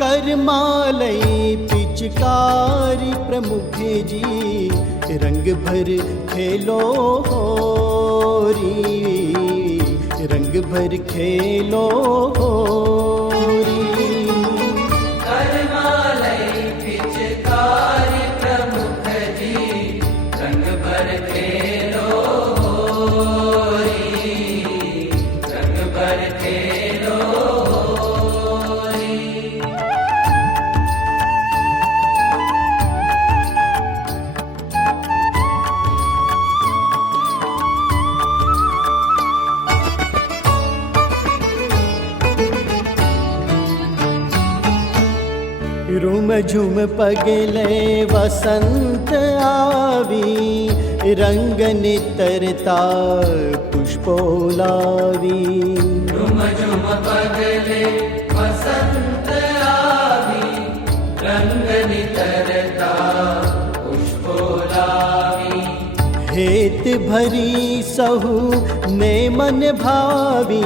करमालई पिचकारी प्रमुख जी, रंग भर खेलो होरी, रंग भर खेलो होरी। करमालई पिचकारी प्रमुख जी, रंग भर खेलो होरी, रंग भर खेलो होरी। रूम झूम पगले वसंत आवी, रंग नितरता पुष्पोलावी। रूम झूम पगले वसंत आवी, रंग नितरता पुष्पोलावी। हेत भरी सहु ने मन भावी,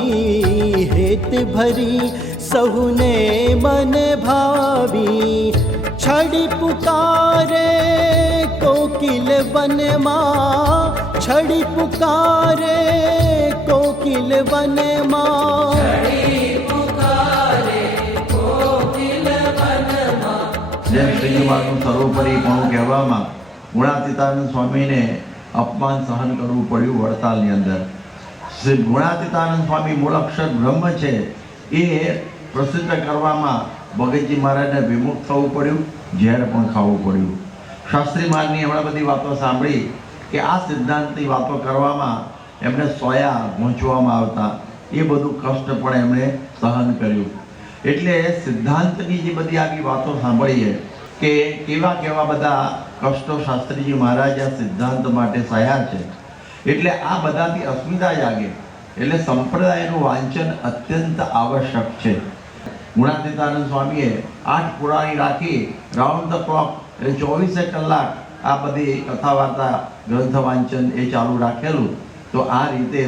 हेत भरी सहु ने मन भावी। छड़ी पुकारे कोकिल वन माँ, छड़ी पुकारे कोकिल वन माँ, छड़ी पुकारे कोकिल वन माँ। જેમ શ્રીજીવાનું સર્વોપરીપણું કહેવામાં ગુણાતીતાનંદ સ્વામીને અપમાન સહન કરવું પડ્યું વડતાલની અંદર. શ્રી ગુણાતીતાનંદ સ્વામી મૂળ અક્ષર બ્રહ્મ છે એ પ્રસિદ્ધ કરવામાં ભગતજી મહારાજને વિમુખ થવું પડ્યું, ઝેર પણ ખાવું પડ્યું. શાસ્ત્રી મહારાજની હમણાં બધી વાતો સાંભળી કે આ સિદ્ધાંતની વાતો કરવામાં એમને સોયા પહોંચવામાં આવતા, એ બધું કષ્ટ પણ એમણે સહન કર્યું. એટલે સિદ્ધાંતની જે બધી આવી વાતો સાંભળીએ કે કેવા કેવા બધા કષ્ટો શાસ્ત્રીજી મહારાજ આ સિદ્ધાંત માટે સહ્યા છે. એટલે આ બધાથી અસ્મિતા જાગે. એટલે સંપ્રદાયનું વાંચન અત્યંત આવશ્યક છે. ગુણાતીતાનંદ સ્વામીએ 8 પુરાણી રાખી રાઉન્ડ ધ ક્લોક એટલે 24 કલાક આ બધી કથા વાર્તા ગ્રંથ વાંચન એ ચાલુ રાખેલું. તો આ રીતે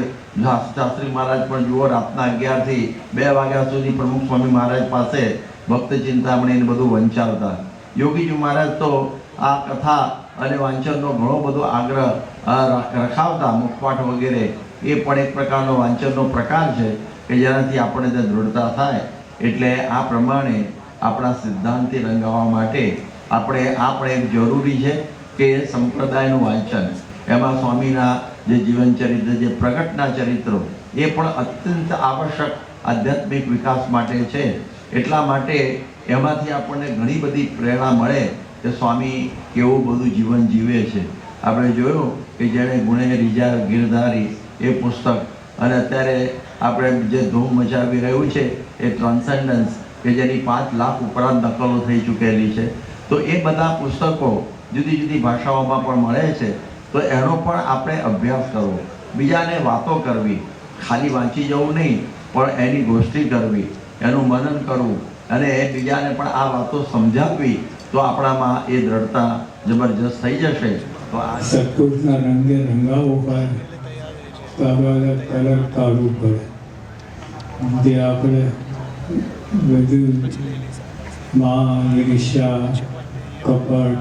શાસ્ત્રી મહારાજ પણ જુઓ રાતના 11 થી 2 વાગ્યા સુધી પ્રમુખ સ્વામી મહારાજ પાસે ભક્ત ચિંતામણી બધું વંચાવતા. યોગીજી મહારાજ તો આ કથા અને વાંચનનો ઘણો બધો આગ્રહ રખાવતા, મુખપાઠ વગેરે એ પણ એક પ્રકારનો વાંચનનો પ્રકાર છે કે જેનાથી આપણને તે દૃઢતા થાય. એટલે આ પ્રમાણે આપણા સિદ્ધાંતથી રંગાવવા માટે આપણે એક જરૂરી છે કે સંપ્રદાયનું વાંચન. એમાં સ્વામીના જે જીવન ચરિત્ર, જે પ્રગટના ચરિત્રો એ પણ અત્યંત આવશ્યક આધ્યાત્મિક વિકાસ માટે છે. એટલા માટે એમાંથી આપણને ઘણી બધી પ્રેરણા મળે કે સ્વામી કેવું બધું જીવન જીવે છે. આપણે જોયું કે જેણે ગુણે રીજા ગિરધારી એ પુસ્તક, અને અત્યારે આપણે જે ધૂમ મચાવી રહ્યું છે એ ટ્રાન્સેન્ડન્સ કે જેની 5 લાખ ઉપરાંત નકલો થઈ ચૂકેલી છે. તો એ બધા પુસ્તકો જુદી જુદી ભાષાઓમાં પણ મળે છે. તો એનો પણ આપણે અભ્યાસ કરવો, બીજાને વાતો કરવી, ખાલી વાંચી જવું નહીં પણ એની ગોષ્ઠી કરવી, એનું મનન કરવું અને બીજાને પણ આ વાતો સમજાવવી. તો આપણામાં એ દ્રઢતા જબરજસ્ત થઈ જશે. તો આ સત્પુરુષના રંગે રંગાવવું હોય તો આપણે કલર કાઢવું પડે. જે આપણે બધું માન, ઈર્ષ્યા, કપટ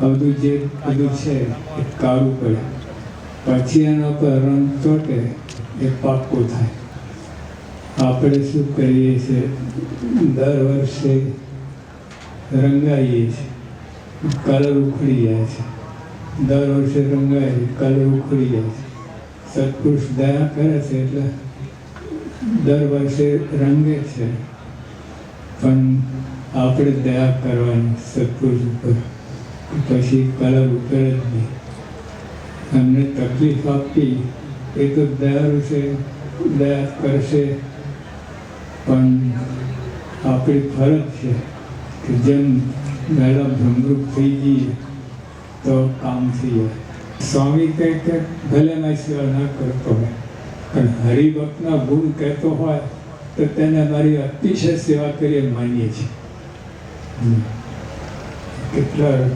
આ બધું જે બધું છે એ કાઢવું પડે. પછી એના પર રંગ ચોટે એ પાક્કું થાય. આપણે શું કરીએ છીએ, દર વર્ષે રંગાઈએ છીએ, કલર ઉખડી જાય છે. દર વર્ષે રંગાય, કલર ઉખડી જાય છે. સત્પુરુષ દયા કરે છે એટલે દર વર્ષે રંગે છે, પણ આપણે દયા કરવાની સત્પુરુષ ઉપર, પછી કલર ઉતરે જ નહીં. એમને તકલીફ આપી એ તો દયાળુ છે, દયા કરશે, પણ આપણી ફરજ છે કે જેમ પહેલાં ભ્રમરૂપ થઈ જઈએ તો કામ થઈ જાય. સ્વામી કહે કે ભલે મેં સેવા ના કરતો હોય પણ હરિભક્તના ગુણ કહેતો હોય તો તેને મારી અતિશય સેવા કરી એમ માનીએ છીએ.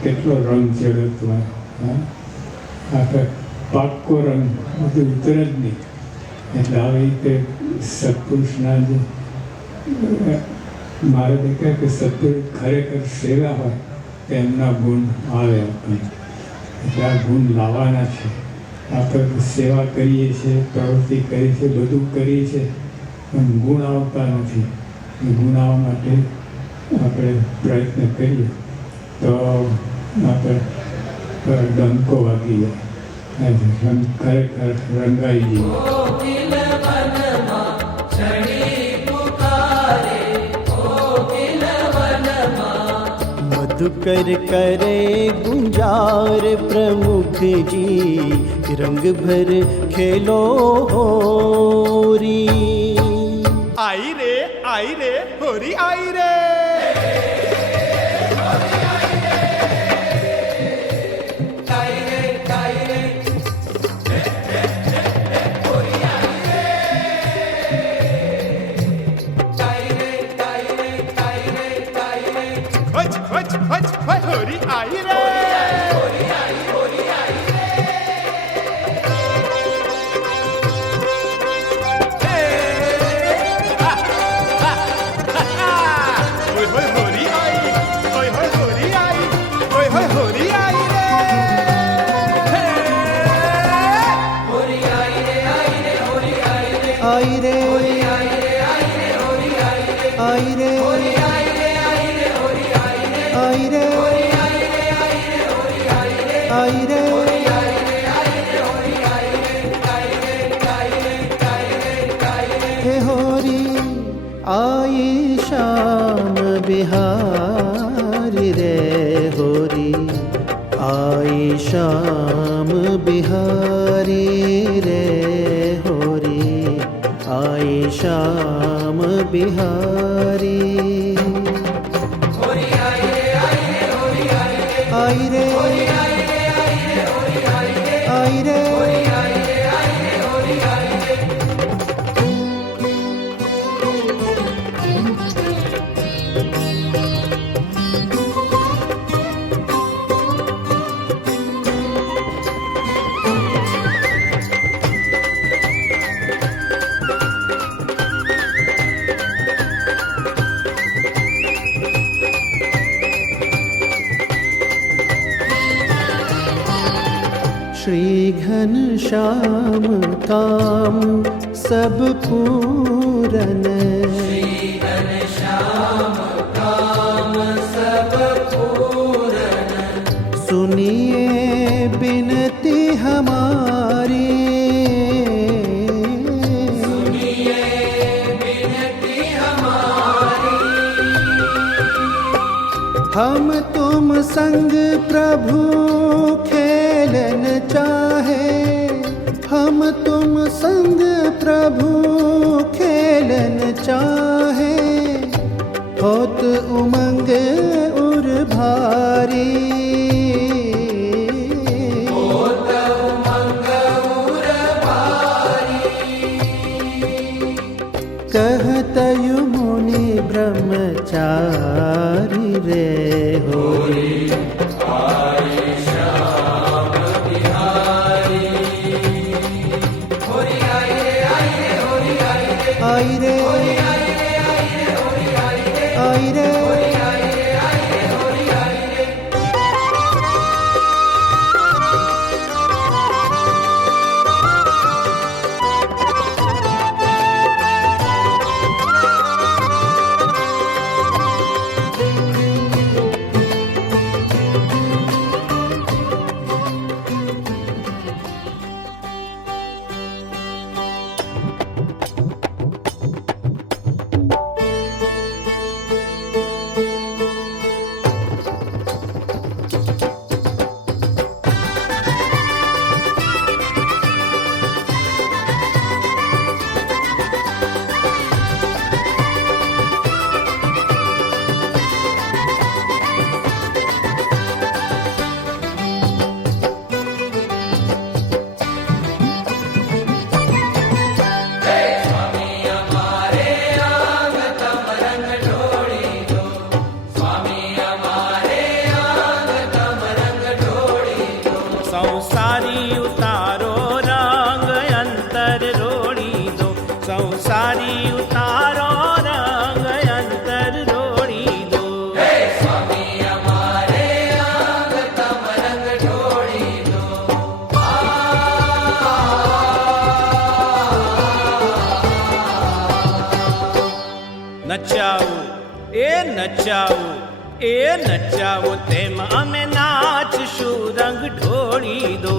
કેટલો રંગ ચડતો હોય. આપણે પાક્કો રંગ બધું ઉતરે જ નહીં. એટલે આવી રીતે સત્પુરુષના જે મારે દેખાય કે સત્પુરુષ ખરેખર સેવા હોય તો એમના ગુણ આવે આપણને. એટલે આ ગુણ લાવવાના છે. આપણે સેવા કરીએ છીએ, પ્રવૃત્તિ કરીએ છીએ, બધું કરીએ છીએ પણ ગુણ આવતા નથી. ગુણ આવવા માટે આપણે પ્રયત્ન કરીએ તો આપણે ડંકો વાગી જાય, ખરેખર રંગાઈ જઈએ. કોકિલ વનમાં ચડી પુકારે, કોકિલ વનમાં मधुकर करे गुंजार प्रमुख जी, रंग भर खेलो होरी. आई रे होरी आई रे. ગાય રે ગાય રે હોરી આઈ રે. आई रे आई रे आई रे आई रे. हे होरी आई शाम बिहारी रे, होरी आई शाम बिहारी रे, होरी आई शाम बिहारी. आई रे आई रे श्री घनश्याम काम सब पूरन, सुनिए बिनती हमारी, हम तुम संग प्रभु खेलन चाहे, हम तुम संग प्रभु खेलन चाहे, होत उमंग उर भारी. कहतयु मुनि ब्रह्मचारी रे, होरी आई रे आई रे. નચાવો તેમ અમે નાચશું રંગ ઢોળી દો.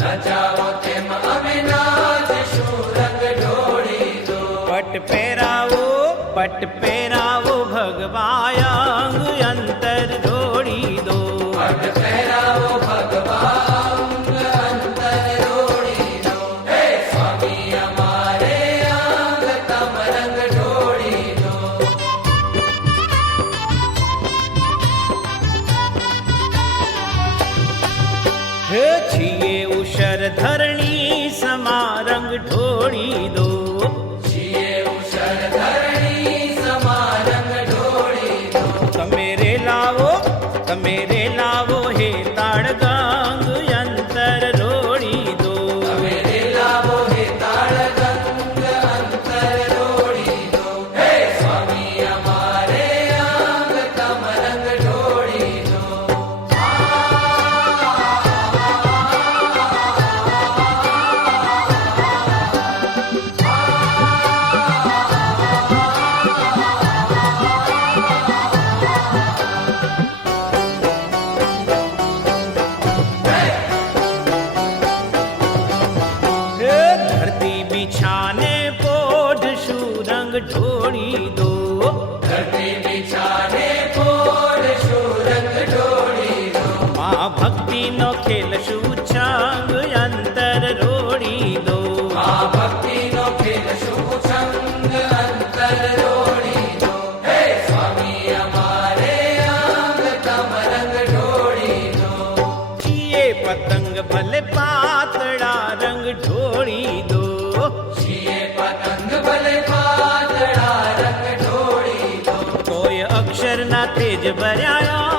નચાવો તેમ અમે નાચશું રંગ ઢોળી દો. પટ પહેરાવો ભગવાય અંગ અંતર ઢોળી દો. પટ પહેરાવો ભગવાન અંતર ઢોળી દો. હે સ્વામી અમારે અંગ તમ રંગ ઢોળી દો. હે છીએ ઉષર ધરણી સમા રંગ ઢોળી દો. છીએ ઉષર ધરણી સમા રંગ ઢોળી દો. તમે રે લાવો હે તાળ ગંગ અંતર ઢોળી દો. તમે રે લાવો હે તાળ ગંગ અંતર ઢોળી દો. હે સ્વામી અમારે અંગ તમ રંગ ઢોળી દો. હે ધરતી બિછાને પોઢશું રંગ ઢોળી દો. ધરતી બિછાને પોઢશું રંગ ઢોળી દો. મા ભક્તિનો ખેલશું છંગ અંતર ઢોળી દો. આ ભક્તિનો ખેલ શુભ છંગ અંતર ઢોળી દો. હે સ્વામી અમારે અંગ તમ રંગ ઢોળી દો. છીએ પતંગ ભલે પાતળા રંગ ઢોળી દો. છીએ પતંગ ભલે પાતળા રંગ ઢોળી દો. કોઈ અક્ષરના તેજ ભર્યા